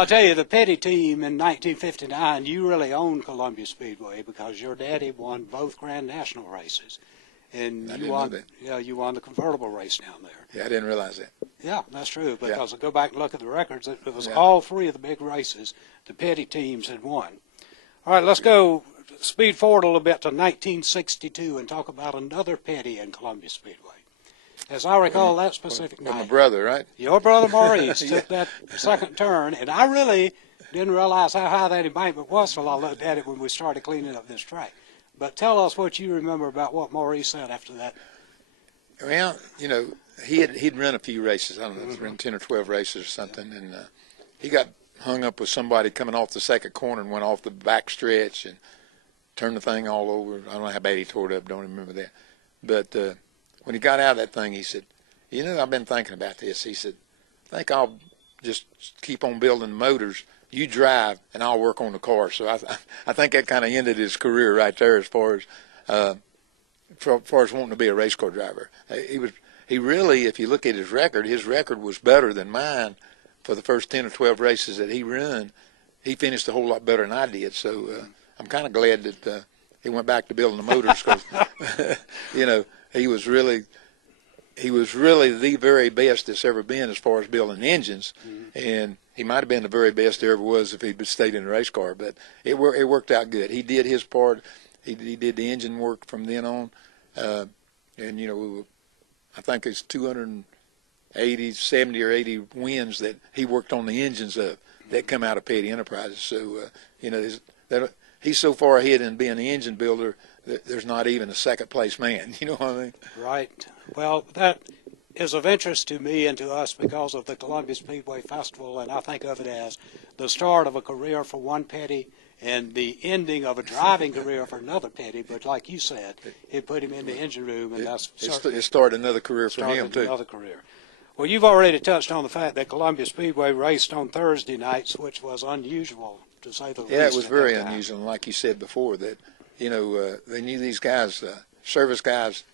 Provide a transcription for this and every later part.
I'll tell you, the Petty team in 1959, you really owned Columbia Speedway because your daddy won both Grand National races. And you won, yeah, you won the convertible race down there. Yeah, I didn't realize that. Yeah, that's true. Because I go back and look at the records, it was Yeah. all three of the big races the Petty teams had won. All right, let's go speed forward a little bit to 1962 and talk about another Petty in Columbia Speedway. As I recall, that specific night, my brother, right? your brother Maurice took that second turn, and I really didn't realize how high that embankment was till I looked at it when we started cleaning up this track. But tell us what you remember about what Maurice said after that. Well, you know, he'd run a few races. I don't know, he'd run 10 or 12 races or something, and he got hung up with somebody coming off the second corner and went off the back stretch and turned the thing all over. I don't know how bad he tore it up. Don't remember that. But when he got out of that thing, he said, "You know, I've been thinking about this." He said, "I think I'll just keep on building motors. You drive, and I'll work on the car." So I think that kind of ended his career right there as far as wanting to be a race car driver. He really, if you look at his record was better than mine for the first 10 or 12 races that he run. He finished a whole lot better than I did. So I'm kind of glad that he went back to building the motors because, you know, he was really the very best that's ever been as far as building engines, and he might have been the very best there ever was if he'd stayed in a race car. But it worked out good. He did his part. He did the engine work from then on, and you know, I think it's 70 or 80 wins that he worked on the engines of that come out of Petty Enterprises. So you know, he's so far ahead in being the engine builder. There's not even a second place man. You know what I mean? Right. Well, that is of interest to me and to us because of the Columbia Speedway Festival, and I think of it as the start of a career for one Petty and the ending of a driving career for another Petty. But like you said, it put him in the engine room, and it started another career for him too. Another career. Well, you've already touched on the fact that Columbia Speedway raced on Thursday nights, which was unusual to say the least. Yeah, it was very unusual. And like you said before, that you know they knew these guys, service guys.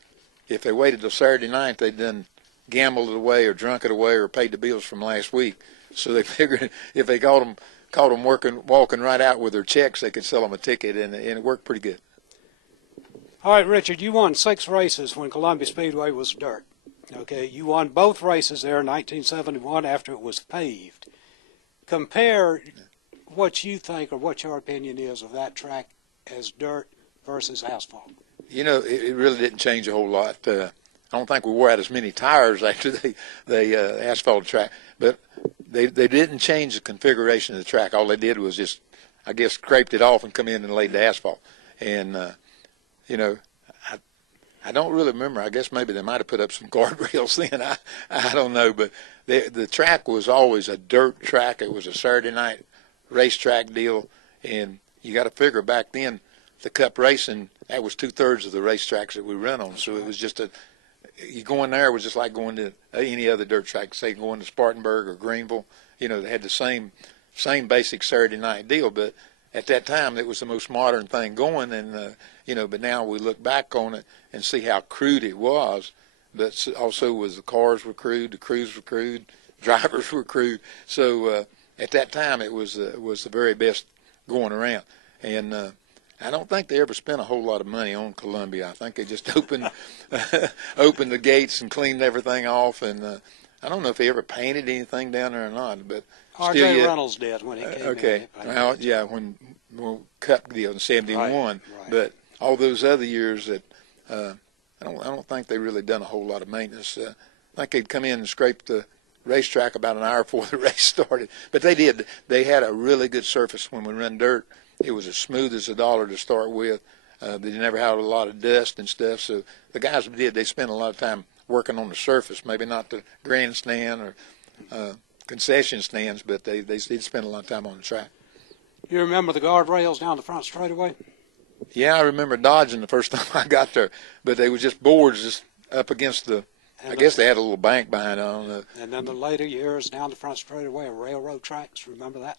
If they waited till Saturday night, they'd done gambled it away or drunk it away or paid the bills from last week. So they figured if they caught them walking right out with their checks, they could sell them a ticket, and it worked pretty good. All right, Richard, you won 6 races when Columbia Speedway was dirt. Okay, you won both races there in 1971 after it was paved. Compare what you think or what your opinion is of that track as dirt versus asphalt. You know, it really didn't change a whole lot. I don't think we wore out as many tires after they asphalt track, but they didn't change the configuration of the track. All they did was just, I guess, scraped it off and come in and laid the asphalt. And you know, I don't really remember. I guess maybe they might have put up some guardrails then. I don't know, but the track was always a dirt track. It was a Saturday night racetrack deal, and you got to figure back then the Cup racing, that was 2/3 of the racetracks that we run on. So it was just you going there was just like going to any other dirt track, say going to Spartanburg or Greenville. You know, they had the same basic Saturday night deal, but at that time it was the most modern thing going, and you know, but now we look back on it and see how crude it was, but also was the cars were crude, the crews were crude, drivers were crude. So at that time it was the very best going around, and I don't think they ever spent a whole lot of money on Columbia. I think they just opened the gates and cleaned everything off, and I don't know if they ever painted anything down there or not. But R.J. Reynolds did when he came in. Okay, well, yeah, when Cup deal in '71, right. But all those other years that I don't think they really done a whole lot of maintenance. I think they'd come in and scrape the racetrack about an hour before the race started. But they did. They had a really good surface when we run dirt. It was as smooth as a dollar to start with. They never had a lot of dust and stuff. So the guys they spent a lot of time working on the surface, maybe not the grandstand or concession stands, but they did spend a lot of time on the track. You remember the guardrails down the front straightaway? Yeah, I remember dodging the first time I got there, but they were just boards just up against the, I guess they had a little bank behind it. I don't know. And then the later years down the front straightaway, railroad tracks, remember that?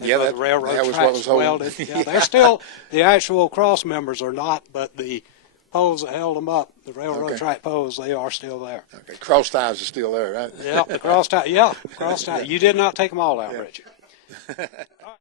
Yeah, that railroad was tracks what was welded. Yeah, they're still, the actual cross members are not, but the poles that held them up, the railroad track poles, they are still there. Okay, cross ties are still there, right? Yeah, the cross tie. Yeah, cross tie. You did not take them all out, Richard. All right.